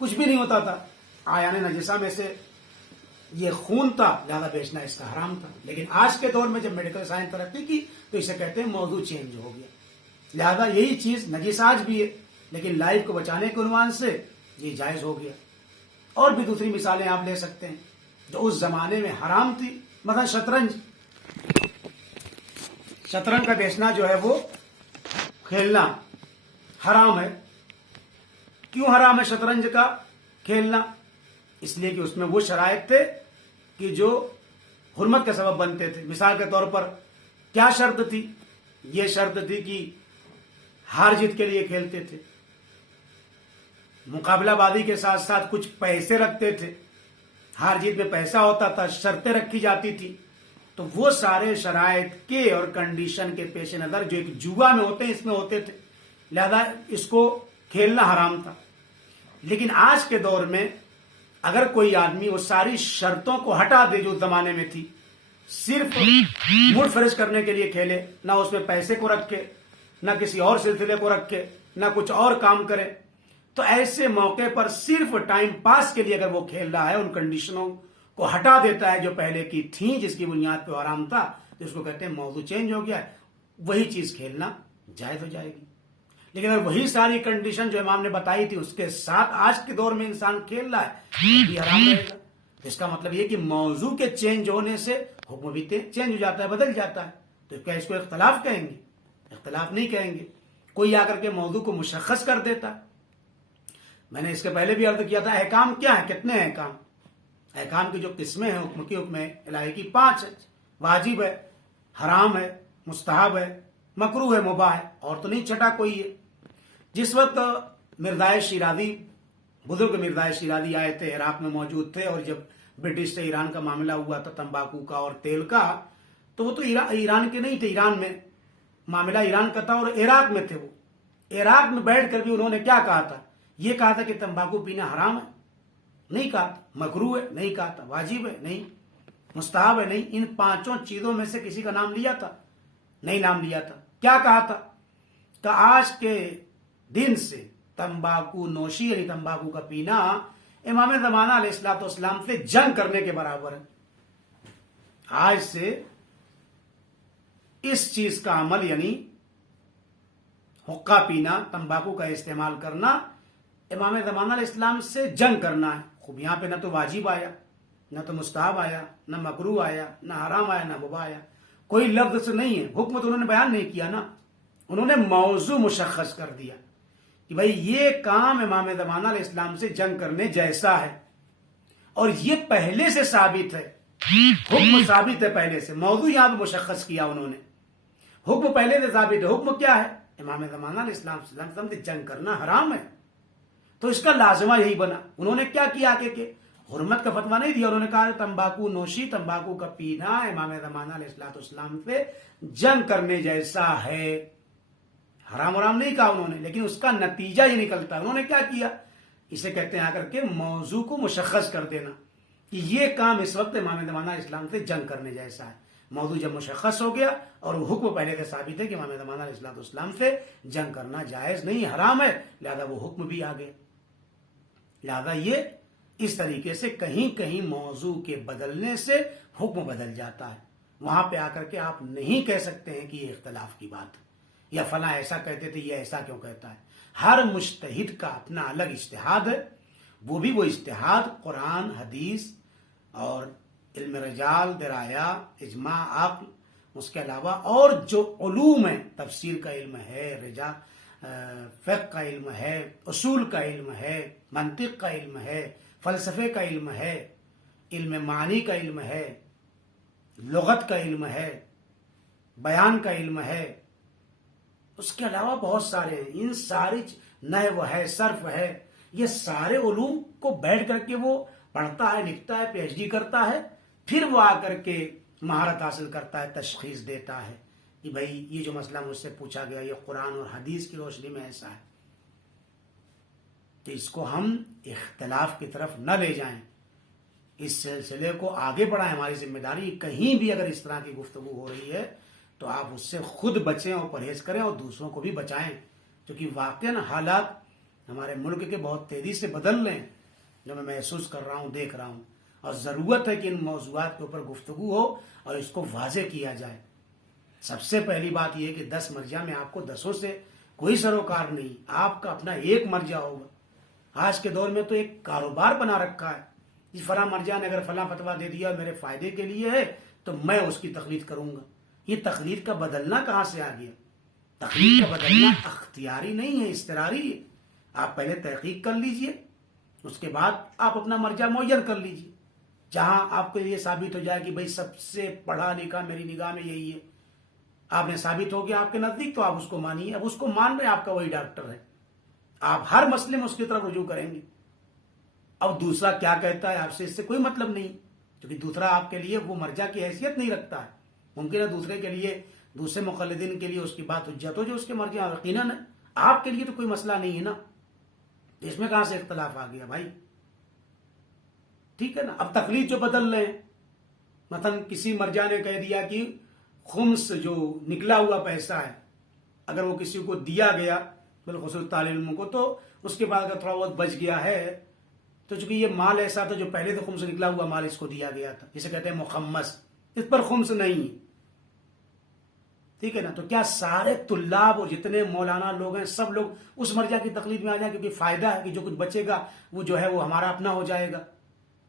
کچھ بھی نہیں ہوتا تھا. آیان نجسہ میں سے یہ خون تھا، لہذا بیچنا اس کا حرام تھا. لیکن آج کے دور میں جب میڈیکل سائنس ترقی کی تو اسے کہتے ہیں موضوع چینج ہو گیا. لہذا یہی چیز نجس آج بھی ہے، لیکن لائف کو بچانے کے عنوان سے یہ جائز ہو گیا. اور بھی دوسری مثالیں آپ لے سکتے ہیں جو اس زمانے میں حرام تھی. مثلا شطرنج کا بیچنا جو ہے وہ کھیلنا حرام ہے. کیوں حرام ہے شطرنج کا کھیلنا؟ اس لیے کہ اس میں وہ شرائط تھے کہ جو حرمت کا سبب بنتے تھے. مثال کے طور پر کیا شرط تھی؟ یہ شرط تھی کہ ہار جیت کے لیے کھیلتے تھے، مقابلہ بازی کے ساتھ ساتھ کچھ پیسے رکھتے تھے، ہار جیت میں پیسہ ہوتا تھا، شرطیں رکھی جاتی تھی. تو وہ سارے شرائط کے اور کنڈیشن کے پیش نظر جو ایک جوا میں ہوتے ہیں اس میں ہوتے تھے، لہذا اس کو کھیلنا حرام تھا. لیکن آج کے دور میں اگر کوئی آدمی وہ ساری شرطوں کو ہٹا دے جو اس زمانے میں تھی، صرف موڈ فریش کرنے کے لیے کھیلے، نہ اس میں پیسے کو رکھے، نہ کسی اور سلسلے کو رکھے، نہ کچھ اور کام کرے، تو ایسے موقع پر صرف ٹائم پاس کے لیے اگر وہ کھیل رہا ہے، ان کنڈیشنوں کو ہٹا دیتا ہے جو پہلے کی تھیں، جس کی بنیاد پہ حرام تھا، تو اس کو کہتے ہیں موضوع چینج ہو گیا ہے، وہی چیز کھیلنا جائز ہو جائے گی۔ لیکن اگر وہی ساری کنڈیشن جو امام نے بتائی تھی اس کے ساتھ آج کے دور میں انسان کھیل رہا ہے، تو بھی حرام رہے گا۔ اس کا مطلب یہ کہ موضوع کے چینج ہونے سے حکم بھی چینج ہو جاتا ہے، بدل جاتا ہے۔ تو کیا اس کو اختلاف کہیں گے؟ اختلاف نہیں کہیں گے۔ کوئی آ کر کے موضوع کو مشخص کر دیتا۔ میں نے اس کے پہلے بھی عرض کیا تھا، احکام کیا ہے؟ کتنے ہیں احکام؟ احکام کی جو قسمیں ہیں حکم کی، حکم الہی کی 5 ہے۔ واجب ہے، حرام ہے، مستحب ہے، مکروہ ہے، مباح ہے، اور تو نہیں چھٹا کوئی ہے۔ جس وقت مرزائے شیرازی، بزرگ مرزائے شیرازی آئے تھے، عراق میں موجود تھے، اور جب برٹش سے ایران کا معاملہ ہوا تھا تمباکو کا اور تیل کا، تو وہ تو ایران کے نہیں تھے، ایران میں معاملہ ایران کا تھا اور عراق میں تھے۔ وہ عراق میں بیٹھ کر بھی انہوں نے کیا کہا تھا؟ یہ کہا تھا کہ تمباکو پینا حرام ہے؟ نہیں کہا تھا۔ مکروہ ہے؟ نہیں کہا تھا۔ واجب ہے؟ نہیں۔ مستحب ہے؟ نہیں۔ ان 5 چیزوں میں سے کسی کا نام لیا تھا؟ نہیں نام لیا تھا۔ کیا کہا تھا؟ کہ آج کے دن سے تمباکو نوشی یعنی تمباکو کا پینا امام زمانہ علیہ الصلوۃ والسلام سے جنگ کرنے کے برابر ہے۔ آج سے اس چیز کا عمل یعنی حقہ پینا، تمباکو کا استعمال کرنا، امام زمانہ علیہ السلام سے جنگ کرنا ہے۔ خوب یہاں پہ نہ تو واجب آیا، نہ تو مستحب آیا، نہ مکروہ آیا، نہ حرام آیا، نہ مباح آیا، کوئی لفظ سے نہیں ہے۔ حکم تو انہوں نے بیان نہیں کیا نا، انہوں نے موضوع مشخص کر دیا کہ بھائی یہ کام امام زمانہ علیہ السلام سے جنگ کرنے جیسا ہے، اور یہ پہلے سے ثابت ہے، حکم ثابت ہے پہلے سے، موضوع یہاں پہ مشخص کیا انہوں نے، حکم پہلے سے ثابت ہے۔ حکم کیا ہے؟ امام زمانہ علیہ السلام سے جنگ کرنا حرام ہے، تو اس کا لازمہ یہی بنا۔ انہوں نے کیا کیا کہ حرمت کا فتویٰ نہیں دیا، انہوں نے کہا تمباکو نوشی، تمباکو کا پینا امام زمانہ علیہ السلام سے جنگ کرنے جیسا ہے۔ حرام حرام نہیں کہا انہوں نے، لیکن اس کا نتیجہ یہ نکلتا ہے۔ انہوں نے کیا کیا؟ اسے کہتے ہیں آ کر کے موضوع کو مشخص کر دینا کہ یہ کام اس وقت امام زمانہ اسلام سے جنگ کرنے جیسا ہے۔ موضوع جب مشخص ہو گیا اور وہ حکم پہلے سے ثابت ہے کہ امام زمانہ علیہ السلام سے جنگ کرنا جائز نہیں، حرام ہے، لہذا وہ حکم بھی آ گیا۔ لہذا یہ اس طریقے سے کہیں کہیں موضوع کے بدلنے سے حکم بدل جاتا ہے۔ وہاں پہ آ کر کے آپ نہیں کہہ سکتے ہیں کہ یہ اختلاف کی بات ہے، یا فلاں ایسا کہتے تھے یہ ایسا کیوں کہتا ہے۔ ہر مجتہد کا اپنا الگ اجتہاد ہے، وہ بھی وہ اجتہاد قرآن، حدیث اور علم رجال، درایا، اجماع، عقل، اس کے علاوہ اور جو علوم ہیں، تفسیر کا علم ہے، فقہ کا علم ہے، اصول کا علم ہے، منطق کا علم ہے، فلسفے کا علم ہے، علم معنی کا علم ہے، لغت کا علم ہے، بیان کا علم ہے، اس کے علاوہ بہت سارے ہیں۔ ان ساری نحو ہے، صرف ہے، یہ سارے علوم کو بیٹھ کر کے وہ پڑھتا ہے، لکھتا ہے، پی ایچ ڈی کرتا ہے، پھر وہ آ کر کے مہارت حاصل کرتا ہے، تشخیص دیتا ہے کہ بھائی یہ جو مسئلہ مجھ سے پوچھا گیا یہ قرآن اور حدیث کی روشنی میں ایسا ہے۔ تو اس کو ہم اختلاف کی طرف نہ لے جائیں، اس سلسلے کو آگے بڑھائیں۔ ہماری ذمہ داری، کہیں بھی اگر اس طرح کی گفتگو ہو رہی ہے تو آپ اس سے خود بچیں اور پرہیز کریں اور دوسروں کو بھی بچائیں، کیونکہ واقعاً حالات ہمارے ملک کے بہت تیزی سے بدل رہے ہیں، جو میں محسوس کر رہا ہوں، دیکھ رہا ہوں، اور ضرورت ہے کہ ان موضوعات کے اوپر گفتگو ہو اور اس کو واضح کیا جائے۔ سب سے پہلی بات یہ ہے کہ 10 مرجع میں آپ کو 10 سے کوئی سروکار نہیں، آپ کا اپنا ایک مرجع ہوگا۔ آج کے دور میں تو ایک کاروبار بنا رکھا ہے، جس فلاں مرجع نے اگر فلاں فتویٰ دے دیا میرے فائدے کے لیے ہے تو میں اس کی تقلید کروں گا۔ یہ تقلید کا بدلنا کہاں سے آ گیا؟ تقلید کا بدلنا اختیاری نہیں ہے، اضطراری ہے۔ آپ پہلے تحقیق کر لیجئے، اس کے بعد آپ اپنا مرجع معین کر لیجئے، جہاں آپ کو یہ ثابت ہو جائے کہ بھئی سب سے پڑھا لکھا میری نگاہ میں یہی ہے، آپ نے ثابت ہو گیا آپ کے نزدیک، تو آپ اس کو مانیے۔ اب اس کو مان رہے ہیں، آپ کا وہی ڈاکٹر ہے، آپ ہر مسئلے میں اس کی طرف رجوع کریں گے۔ اب دوسرا کیا کہتا ہے آپ سے اس سے کوئی مطلب نہیں، کیونکہ دوسرا آپ کے لیے وہ مرجع کی حیثیت نہیں رکھتا ہے۔ ممکن ہے دوسرے کے لیے، دوسرے مقلدین کے لیے اس کی بات حجت ہو جو اس کے مرجع یقیناً ہے، آپ کے لیے تو کوئی مسئلہ نہیں ہے نا، اس میں کہاں سے اختلاف آ گیا بھائی؟ ٹھیک ہے نا۔ اب تقلید جو بدل رہے ہیں، مثلا کسی مرجع نے کہہ دیا کہ خمس جو نکلا ہوا پیسہ ہے اگر وہ کسی کو دیا گیا بالخصوص طالب علموں کو. تو اس کے بعد اگر تھوڑا بہت بچ گیا ہے تو چونکہ یہ مال ایسا تھا جو پہلے تو خمس نکلا ہوا مال اس کو دیا گیا تھا، جسے کہتے ہیں مخمس، اس پر خمس نہیں. ٹھیک ہے نا. تو کیا سارے طلاب اور جتنے مولانا لوگ ہیں سب لوگ اس مرجع کی تقلید میں آ جائیں کیونکہ فائدہ ہے کہ جو کچھ بچے گا وہ جو ہے وہ ہمارا اپنا ہو جائے گا؟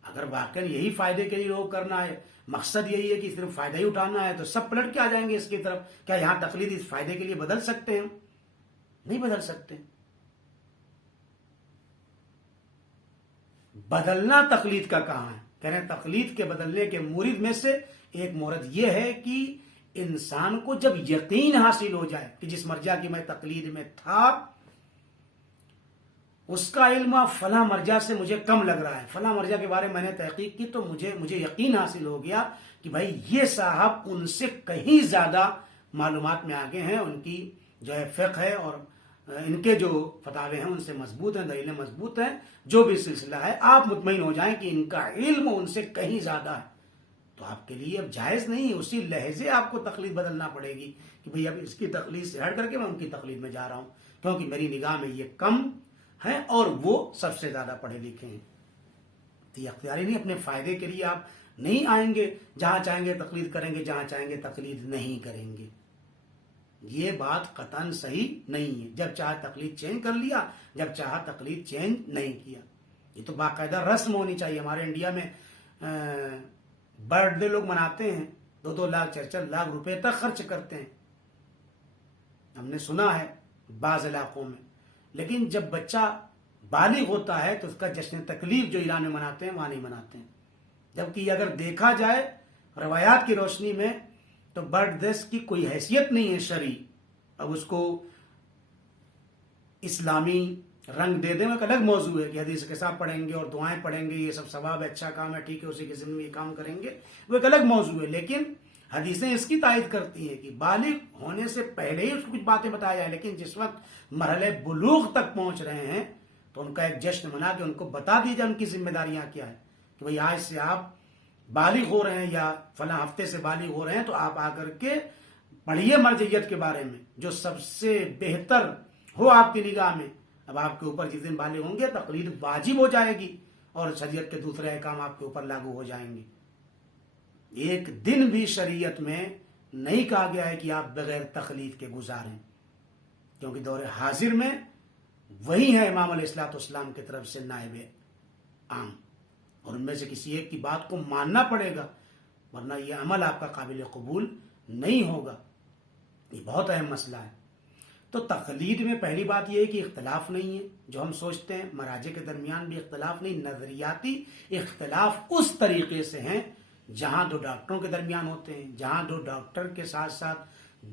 اگر واقعی یہی فائدے کے لیے لوگ کرنا ہے، مقصد یہی ہے کہ صرف فائدہ ہی اٹھانا ہے، تو سب پلٹ کے آ جائیں گے اس کی طرف. کیا یہاں تقلید اس فائدے کے لیے بدل سکتے ہیں؟ نہیں بدل سکتے. بدلنا تقلید کا کہاں ہے؟ کہہ رہے ہیں تقلید کے بدلنے کے مورد میں سے ایک مورد یہ ہے کہ انسان کو جب یقین حاصل ہو جائے کہ جس مرجع کی میں تقلید میں تھا اس کا علم فلاں مرجع سے مجھے کم لگ رہا ہے، فلاں مرجع کے بارے میں نے تحقیق کی تو مجھے یقین حاصل ہو گیا کہ بھائی یہ صاحب ان سے کہیں زیادہ معلومات میں آگے ہیں، ان کی جو ہے فقہ ہے اور ان کے جو فتاوے ہیں ان سے مضبوط ہیں، دلیلیں مضبوط ہیں، جو بھی سلسلہ ہے آپ مطمئن ہو جائیں کہ ان کا علم ان سے کہیں زیادہ ہے. تو آپ کے لیے اب جائز نہیں، اسی لہجے آپ کو تقلید بدلنا پڑے گی کہ بھئی اب اس کی تقلید سے ہٹ کر کے میں ان کی تقلید میں جا رہا ہوں کیونکہ میری نگاہ میں یہ کم ہیں اور وہ سب سے زیادہ پڑھے لکھے ہیں. تو یہ اختیاری نہیں، اپنے فائدے کے لیے آپ نہیں آئیں گے، جہاں چاہیں گے تقلید کریں گے، جہاں چاہیں گے تقلید نہیں کریں گے. یہ بات قطعاً صحیح نہیں ہے. جب چاہا تقلید چینج کر لیا، جب چاہا تقلید چینج نہیں کیا. یہ تو باقاعدہ رسم ہونی چاہیے. ہمارے انڈیا میں برتھ ڈے لوگ مناتے ہیں، 2-2 لاکھ 4-4 لاکھ روپے تک خرچ کرتے ہیں، ہم نے سنا ہے بعض علاقوں میں. لیکن جب بچہ بالغ ہوتا ہے تو اس کا جشن تکلیف جو ایران میں مناتے ہیں وہاں نہیں مناتے ہیں. جبکہ اگر دیکھا جائے روایات کی روشنی میں تو برتھ ڈے کی کوئی حیثیت نہیں ہے شرعی. اب اس کو اسلامی رنگ دے دیں وہ ایک الگ موضوع ہے کہ حدیث کے ساتھ پڑھیں گے اور دعائیں پڑھیں گے، یہ سب ثواب ہے، اچھا کام ہے، ٹھیک ہے، اسی کے ذمہ میں یہ کام کریں گے، وہ ایک الگ موضوع ہے. لیکن حدیثیں اس کی تائید کرتی ہیں کہ بالغ ہونے سے پہلے ہی اس کو کچھ باتیں بتایا جائے، لیکن جس وقت مرحلے بلوغ تک پہنچ رہے ہیں تو ان کا ایک جشن منا کے ان کو بتا دی جائے ان کی ذمہ داریاں کیا ہے کہ بھئی آج سے آپ بالغ ہو رہے ہیں یا فلاں ہفتے سے بالغ ہو رہے ہیں تو آپ آ کر کے پڑھیے مرجعیت کے بارے میں جو سب سے بہتر ہو آپ کی نگاہ میں. اب آپ کے اوپر جس دن بالغ ہوں گے تقلید واجب ہو جائے گی اور شریعت کے دوسرے احکام آپ کے اوپر لاگو ہو جائیں گے. ایک دن بھی شریعت میں نہیں کہا گیا ہے کہ آپ بغیر تقلید کے گزاریں، کیونکہ دور حاضر میں وہی ہے امام علیہ الصلوۃ والسلام کی طرف سے نائب عام، اور ان میں سے کسی ایک کی بات کو ماننا پڑے گا ورنہ یہ عمل آپ کا قابل قبول نہیں ہوگا. یہ بہت اہم مسئلہ ہے. تو تقلید میں پہلی بات یہ ہے کہ اختلاف نہیں ہے جو ہم سوچتے ہیں. مراجع کے درمیان بھی اختلاف نہیں، نظریاتی اختلاف اس طریقے سے ہیں جہاں 2 ڈاکٹروں کے درمیان ہوتے ہیں، جہاں 2 ڈاکٹر کے ساتھ ساتھ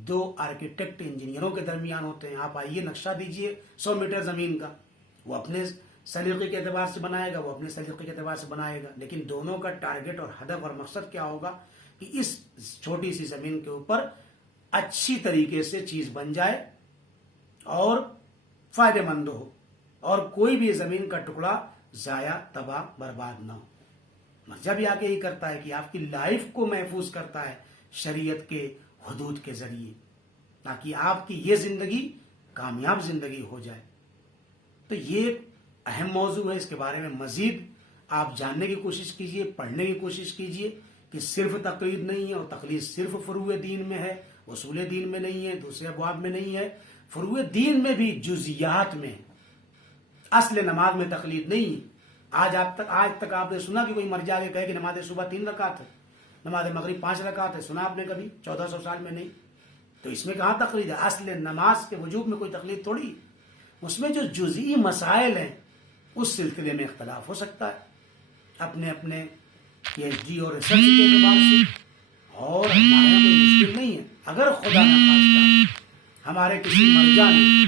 2 آرکیٹیکٹ انجینئروں کے درمیان ہوتے ہیں. آپ آئیے نقشہ دیجئے 100 میٹر زمین کا، وہ اپنے سلیقے کے اعتبار سے بنائے گا، وہ اپنے سلیقے کے اعتبار سے بنائے گا، لیکن دونوں کا ٹارگٹ اور ہدف اور مقصد کیا ہوگا کہ اس چھوٹی سی زمین کے اوپر اچھی طریقے سے چیز بن جائے اور فائدہ مند ہو اور کوئی بھی زمین کا ٹکڑا ضائع تباہ برباد نہ ہو. مرجع بھی آگے ہی کرتا ہے کہ آپ کی لائف کو محفوظ کرتا ہے شریعت کے حدود کے ذریعے تاکہ آپ کی یہ زندگی کامیاب زندگی ہو جائے. تو یہ اہم موضوع ہے، اس کے بارے میں مزید آپ جاننے کی کوشش کیجئے، پڑھنے کی کوشش کیجئے کہ صرف تقلید نہیں ہے اور تقلید صرف فروع دین میں ہے، اصول دین میں نہیں ہے، دوسرے ابواب میں نہیں ہے. فروع دین میں بھی جزیات میں ہے. اصل نماز میں تقلید نہیں ہے. آج تک آپ نے سنا کہ کوئی مرجع آگے کہے کہ نماز صبح 3 رکعت ہے، نماز مغرب 5 رکعت ہے؟ سنا آپ نے کبھی 1400 سال میں؟ نہیں. تو اس میں کہاں تقلید ہے؟ اصل نماز کے وجوب میں کوئی تقلید تھوڑی. اس میں جو جزئی مسائل ہیں اس سلسلے میں اختلاف ہو سکتا ہے اپنے پی ایچ ڈی اور ریسرچ کے اعتبار سے، اور ہمارے یہاں کوئی مشکل نہیں ہے. اگر خدا نخواستہ ہمارے کسی مرجع نے